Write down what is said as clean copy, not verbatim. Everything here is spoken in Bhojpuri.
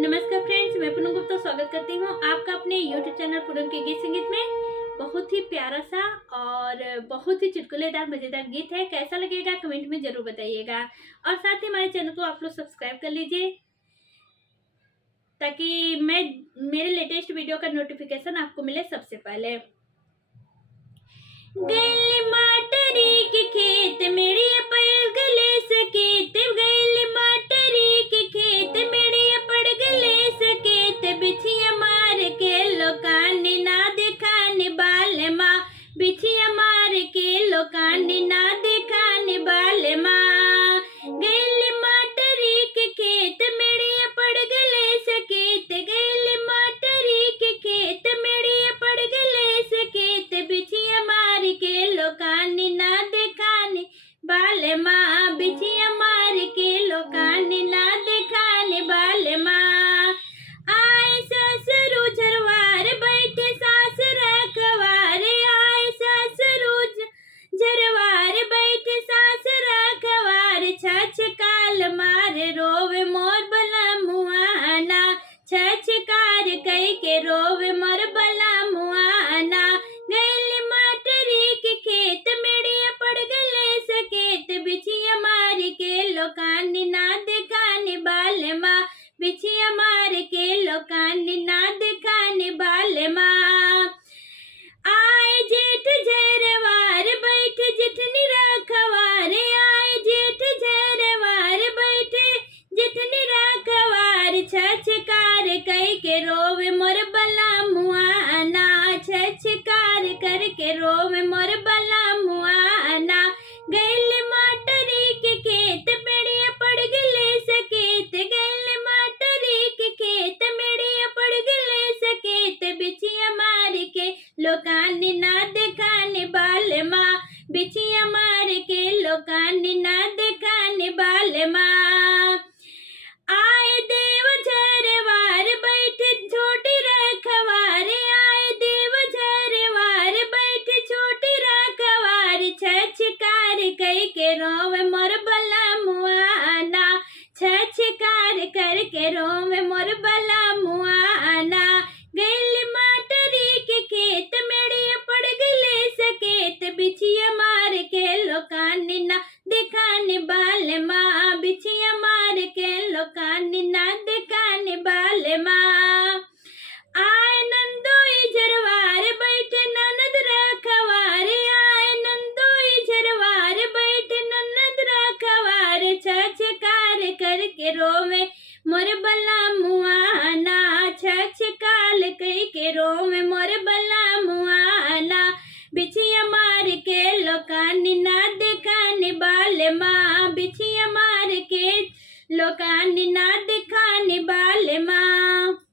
नमस्कार फ्रेंड्स, मैं पूनम गुप्ता स्वागत करती हूँ आपका अपने यूट्यूब चैनल पूनम के गीत संगीत में। बहुत ही प्यारा सा और बहुत ही चुटकुलेदार मजेदार गीत है। कैसा लगेगा कमेंट में जरूर बताइएगा और साथ ही हमारे चैनल को आप लोग सब्सक्राइब कर लीजिए ताकि मेरे लेटेस्ट वीडियो का नोटिफिकेशन आपको मिले सबसे पहले। गैली मटरी के खेत मेरी पड़ गले सकेत, गैली मटरी के खेत मेरी पड़ गले सकेत, बिछिया मार के लोकान ना दिखाने बाल माँ, बिछिया मार के लोकान ना दिखाने बाल माँ। गैली मटरी के खेत मेरी पड़ गले सकेत, गैली मटरी के खेत मेरी पड़ गले सकेत, बिछिया मार के लोकान ना दिखाने बाल माँ, बिछिया मार के लोकान ना दिखाने बाल माँ। आए ससुरु झरवार बैठे सास रखवार, आए ससुरु झरवार बैठे सास रखवार, छछ काल मार रोवे मोर बला मुआना, छछ कार कई के रोवे मोर बला मुआना। गैली मटरी के खेत मेरी पड़ गले सकेत, बिछिया मार के लोकान ना दिखाने बाल माँ, बिछिया मार के लोकान ना दिखाने बाल माँ। आए जेठ झरवार बैठे जेठनी रखवार, आए जेठ झरवार बैठे जेठनी रखवार, छछकार कई के रोवे मोर बला मुआना, छछकार करके रोवे मोर बला मुआना। गैली मटरी के खेत मेरी पड़ गले सकेत, गैली मटरी के खेत मेरी पड़ गले सकेत, बिछिया मार के लोकान ना दिखाने बाल माँ, बिछिया मार के लोकान ना दिखाने बाल माँ। आए देव झरवार बैठे छोटी रखवार, आए देव झरवार बैठे छोटी रखवार, छछकार कई के रोवे मोर बला मुआना, छछकार करके रोवे मोर बला मुआना। गैली मटरी के खेत मेरी पड़ गले सकेत, बिछिया मार के लोकान ना दिखाने बाल माँ, बिछिया मार के लोकान ना दिखाने बाल माँ। आए नंदोई झरवार बैठे ननद रखवार, आए नंदोई झरवार बैठे ननद रखवार, छछकार करके रोवे मोर बला मुआना, छछकाल कई के रोवे मोर बला मुआना। बिछिया मार के लोकान ना दिखाने बाल माँ, बिछिया मार के लोकान ना दिखाने बाल माँ।